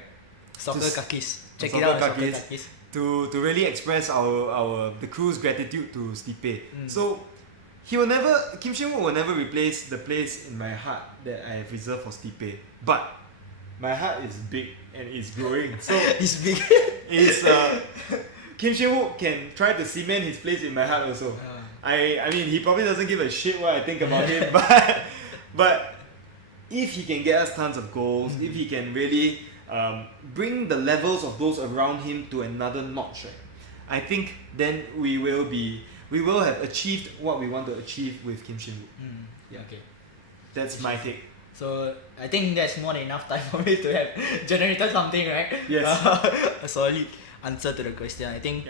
Soccer Kakis. Check Soccer it out, Kakis. Soccer Kakis. to really express the crew's gratitude to Stipe. So Kim Shin Wook will never replace the place in my heart that I have reserved for Stipe. But my heart is big and it's growing. So It's big. it's Kim Shin Wook can try to cement his place in my heart also. I mean he probably doesn't give a shit what I think about him, but if he can get us tons of goals, if he can really bring the levels of those around him to another notch, right, I think then we will have achieved what we want to achieve with Kim Shin Wook. Yeah. Okay. That's my take. So I think that's more than enough time for me to have generated something, right? Yes. A solid answer to the question. I think,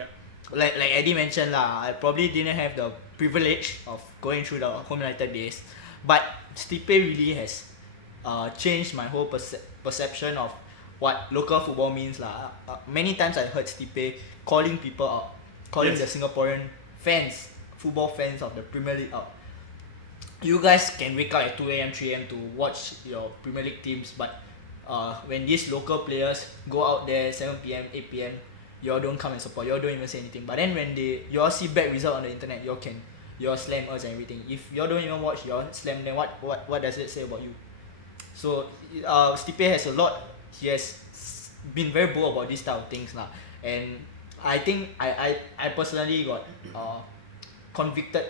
like Eddy mentioned lah, I probably didn't have the privilege of going through the Home United days, but Stipe really has changed my whole perception of what local football means lah. Many times I heard Stipe calling people out, calling the Singaporean fans, football fans of the Premier League out. You guys can wake up at 2 a.m, 3 a.m to watch your Premier League teams, but when these local players go out there 7 p.m, 8 p.m, you all don't come and support, you all don't even say anything. But then when you all see bad result on the internet, you all slam us and everything. If you all don't even watch, you all slam them, what does it say about you? So Stipe has a lot, he has been very bold about this type of things lah. And I think I personally got convicted,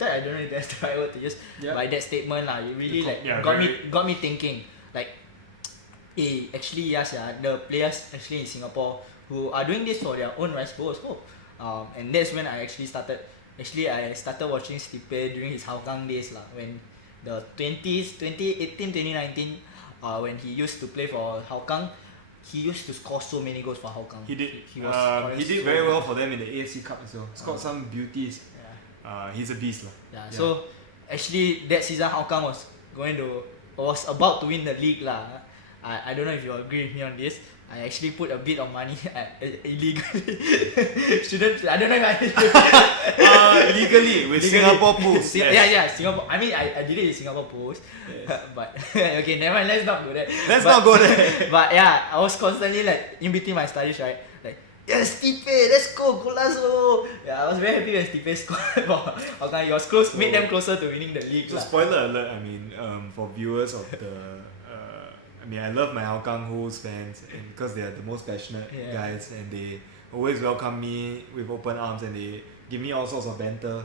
I don't know if that's the right word to use, by that statement lah. It really got me thinking, like, actually yes, the players actually in Singapore who are doing this for their own rights also. And that's when I started watching Stipe during his Hougang days lah, when the 2018, 2019, when he used to play for Hougang, he used to score so many goals for Hougang. He did. He did very well for them in the AFC Cup as well. Scored some beauties. He's a beast lah. So actually that season Hougang was about to win the league lah. I don't know if you agree with me on this. I actually put a bit of money illegally. I don't know if I legally with Singapore Pools. Singapore. I mean, I did it in Singapore Pools, but okay, never mind. Let's not go there. Not go there. But yeah, I was constantly like in between my studies, right? Like, yes, Stipe, let's go, Golazo. Yeah, I was very happy when Stipe scored for Hougang. He was close, made them closer to winning the league. So spoiler alert. I mean, for viewers of the. I love my Hougang Hoos fans, and because they are the most passionate guys, and they always welcome me with open arms, and they give me all sorts of banter.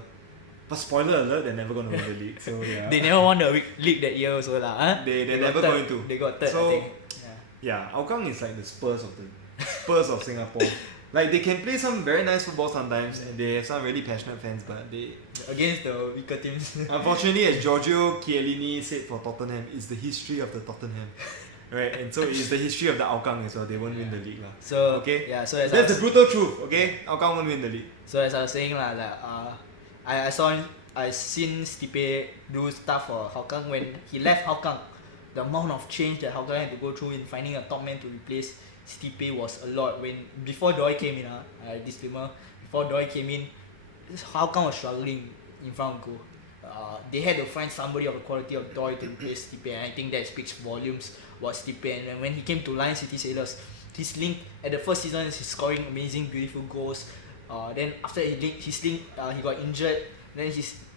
But spoiler alert, they're never gonna win the league. So they never won the league that year also lah. Huh? They're never going to. They got third, so, I think. Hougang is like the Spurs of Singapore. Like they can play some very nice football sometimes, and they have some really passionate fans, but they against the weaker teams. Unfortunately, as Giorgio Chiellini said for Tottenham, it's the history of the Tottenham. Right, and so it's the history of the Hougang as well. They won't win the league lah. So that's the brutal truth. Okay, Hougang won't win the league. So as I was saying lah, like, I seen Stipe do stuff for Hougang when he left Hougang. The amount of change that Hougang had to go through in finding a top man to replace Stipe was a lot. Before Doi came in, disclaimer, before Doi came in, Hougang was struggling in front of goal. They had to find somebody of the quality of Doi to replace Stipe, and I think that speaks volumes about Stipe. And when he came to Lion City Sailors, his link at the first season, he's scoring amazing, beautiful goals. Then after he got injured. Then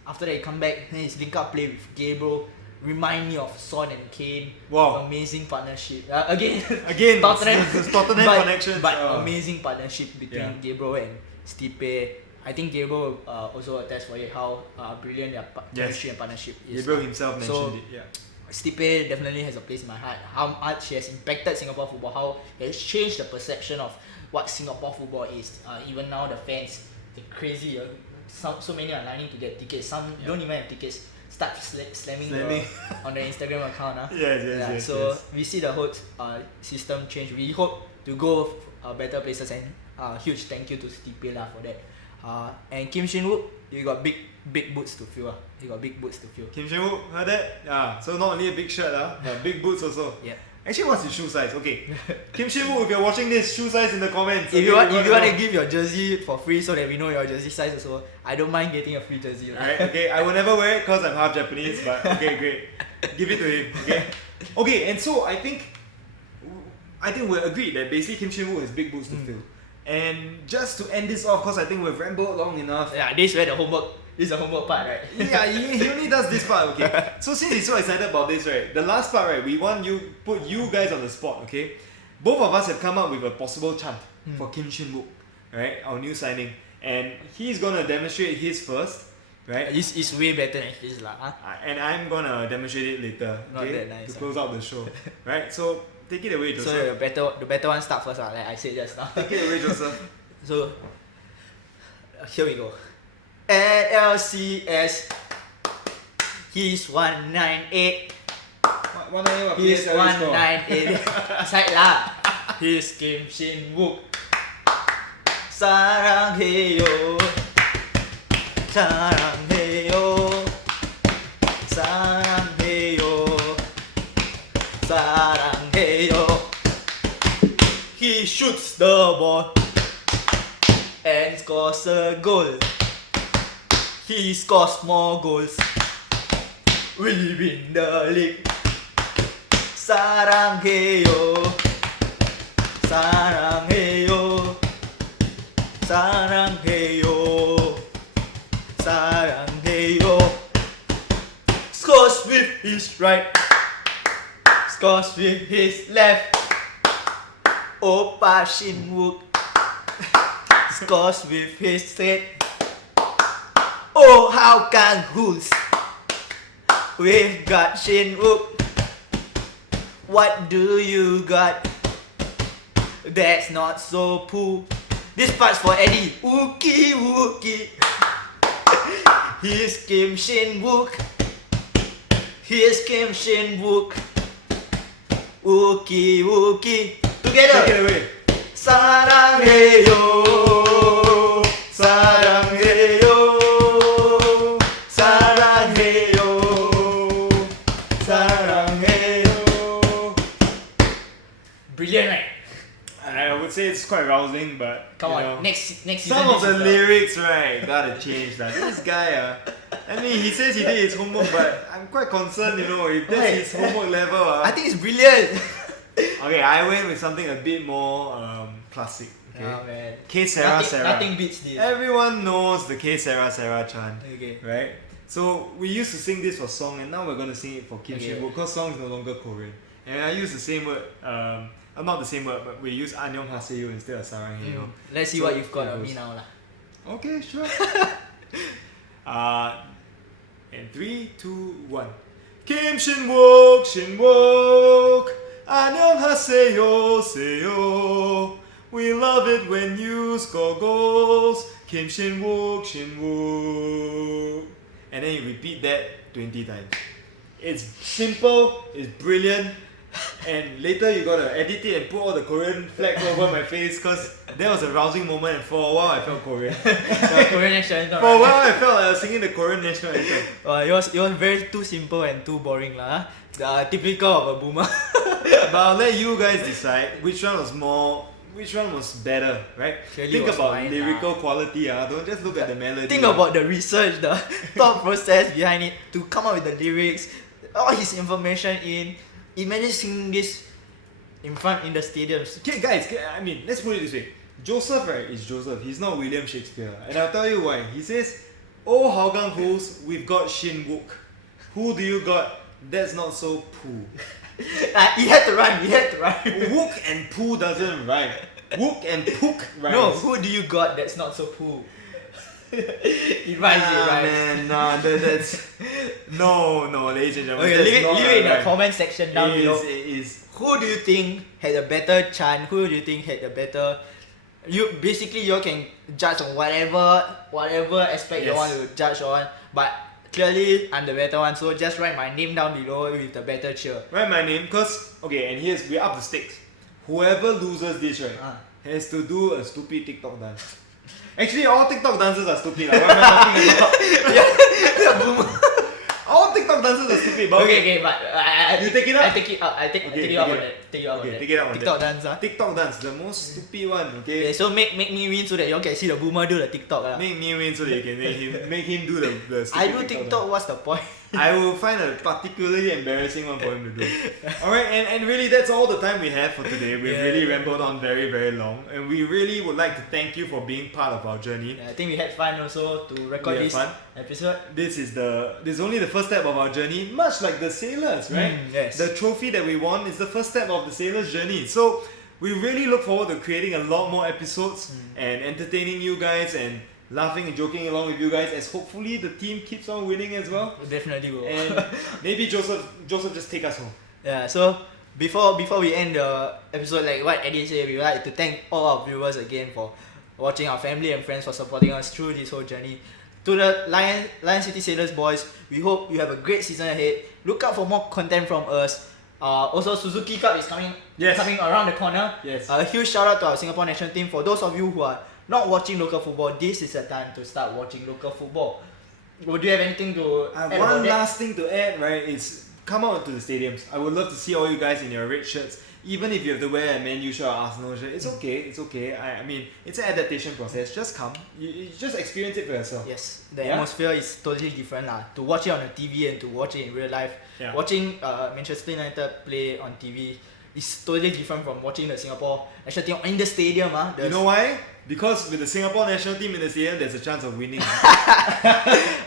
after that he come back. Then his link up play with Gabriel remind me of Son and Kane. Wow, amazing partnership. Again, Tottenham connection. But amazing partnership between Gabriel and Stipe. I think Gabriel also attests for it how brilliant their chemistry and partnership is. Gabriel himself mentioned it. Stipe definitely has a place in my heart. How much he has impacted Singapore football, how he has changed the perception of what Singapore football is. Even now the fans, they're crazy. So many are lining to get tickets. Some don't even have tickets. Start slamming. On the Instagram account. Yes. So we see the whole system change. We hope to go better places, and huge thank you to Stipe for that. And Kim Shin Wook, you got big boots to fill. He got big boots to fill. Kim Shin Wook, heard that? So not only a big shirt, but big boots also. Yeah. Actually, what's his shoe size? Okay. Kim Shin Wook, if you're watching this, shoe size in the comments. If you want to give your jersey for free so that we know your jersey size also, I don't mind getting a free jersey. Alright, okay. I will never wear it because I'm half Japanese, but okay, great. Give it to him, okay? Okay, and so I think we'll agree that basically Kim Shin Wook has big boots to fill. And just to end this off, because I think we've rambled long enough. Yeah, this is where the homework. This is the homework part, right? Yeah, he only does this part, okay? So since he's so excited about this, right, the last part, right, we want you, put you guys on the spot, okay? Both of us have come up with a possible chant for Kim Shin Wook, right, our new signing. And he's gonna demonstrate his first, right? This is way better than his lah, huh? And I'm gonna demonstrate it later, Not okay? that nice, to close out the show, right? So take it away, Joseph. So the better one start first, like I said just now. Take it away, Joseph. So here we go. At LCS, he's 198. He's 198. Side lah. He's Kim Shin Wook. Sarang heyo, sarang heyo, sarang heyo, sarang heyo. He shoots the ball and scores a goal. He scores more goals. We win the league. Sarang heyo, sarang heyo, sarang heyo, sarang heyo. Scores with his right, scores with his left. Oppa Shin Wook scores with his straight. Oh, how can who's? We've got Shin Wook. What do you got? That's not so poo. This part's for Eddy. Wookie wookie. Here's Kim Shin Wook. Here's Kim Shin Wook. Wookie wookie. Together. Take it away. Sarang heyo, sarang heyo, sarang heyo, sarang heyo. Brilliant, right? I would say it's quite rousing, but Come you on, know, next season. some of this the is lyrics, right, gotta change. Like this guy, I mean, he says he did his homework, but I'm quite concerned, you know, if that's Right. his homework level. I think it's brilliant. Okay, I went with something a bit more classic. Okay, Oh man. K Sarah Nothing, Sarah. nothing beats this. Everyone knows the K Sarah Sarah chant, Okay. right? So we used to sing this for song, and now we're gonna sing it for Kim Okay. Shin Wook because song is no longer Korean. And I use the same word, not the same word, but we use Annyeonghaseyo instead of Saranghaeyo. Let's see So what you've got it on me goes. now lah. Okay, sure. And 3, 2, 1. Kim Shin Wook, Shin Wook. Annyeonghaseyo, seyo. We love it when you score goals. Kim Shin Wook, Shin Wook. And then you repeat that 20 times. It's simple, it's brilliant. And later you gotta edit it and put all the Korean flags over my face because that was a rousing moment and for a while I felt Korean. Korean national anthem. For a while I felt like I was singing the Korean national anthem. It was very too simple and too boring lah. Huh? Typical of a boomer. But I'll let you guys decide which one was better, right? Surely Think was about mine, lyrical quality, don't just look at the melody. Think about the research, the thought process behind it to come up with the lyrics, all his information in. Imagine singing this in front in the stadiums. Okay, guys, I mean, let's put it this way. Joseph, right, is Joseph. He's not William Shakespeare. And I'll tell you why. He says, "Oh, Hougang Hoos, we've got Shin Wook. Who do you got? That's not so poo." He had to run. Wook and poo doesn't rhyme. Wook and pook rhymes. No, who do you got that's not so poo? It rhymes, it rhymes. Man, nah, that's... No, ladies and gentlemen. Okay, that's leave not it in the right. comment section down below. It is. Who do you think had a better chant? Who do you think had a better... You can judge on whatever aspect you Yes. want to judge on, but clearly I'm the better one, so just write my name down below with the better cheer. Write my name, because... Okay, and we're up to stakes. Whoever loses this, right, has to do a stupid TikTok dance. Actually, all TikTok dances are stupid. What am I talking about? Yeah, boomer. All all TikTok dances are stupid. But Okay, but You take it up? I take it out. I take it out on that. Take it out on that. take it out on TikTok that. dance, TikTok dance, the most stupid one. Okay. Okay, so make me win so that y'all can see the boomer do the TikTok. Make me win so that you can make him do the stupid I do TikTok. TikTok, what's the point? I will find a particularly embarrassing one for him to do. Alright, and really that's all the time we have for today. We've really rambled on very, very long. And we really would like to thank you for being part of our journey. I think we had fun also to record this episode. This is only the first step of our journey, much like the sailors, right? Yes. The trophy that we won is the first step of the sailors' journey. So we really look forward to creating a lot more episodes and entertaining you guys and laughing and joking along with you guys as hopefully the team keeps on winning as well. Definitely will. And maybe Joseph just take us home. Yeah, so before we end the episode, like what Eddy said, we would like to thank all our viewers again for watching, our family and friends for supporting us through this whole journey. To the Lion City Sailors boys, we hope you have a great season ahead. Look out for more content from us. Also, Suzuki Cup is coming around the corner. Yes. A huge shout out to our Singapore national team. For those of you who are not watching local football, this is the time to start watching local football. Would you have anything to add about One that? last thing to add, right, is come out to the stadiums. I would love to see all you guys in your red shirts. Even if you have to wear a Man U shirt or Arsenal shirt, it's okay. I mean, it's an adaptation process. Just come. You just experience it for yourself. Yes, the atmosphere is totally different lah. To watch it on the TV and to watch it in real life. Yeah. Watching Manchester United play on TV is totally different from watching the Singapore national team in the stadium. You know why? Because with the Singapore national team in the stadium, there's a chance of winning.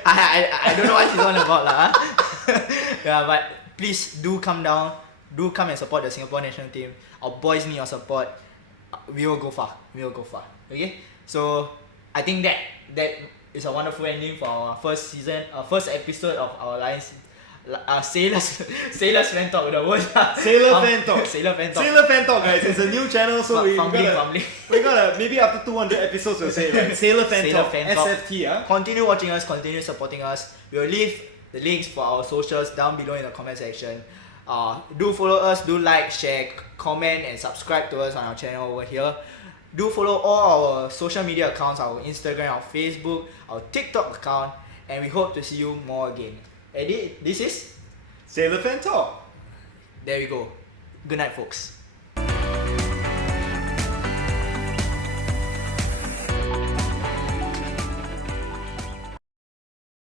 I don't know what he's on about lah. Yeah, but please do come down. Do come and support the Singapore national team. Our boys need your support. We will go far. Okay? So I think that is a wonderful ending for our first season, first episode of our Sailors Fan Talk. The word SailorFanTalk. SailorFanTalk. SailorFanTalk, guys. It's a new channel, so we Fumbling. gotta maybe after 200 episodes we'll say it, right? SailorFanTalk. SFT, Continue watching us, continue supporting us. We'll leave the links for our socials down below in the comment section. Do follow us, do like, share, comment and subscribe to us on our channel over here. Do follow all our social media accounts, our Instagram, our Facebook, our TikTok account, and we hope to see you more again. Eddy, this is SailorFanTalk. There we go. Good night, folks.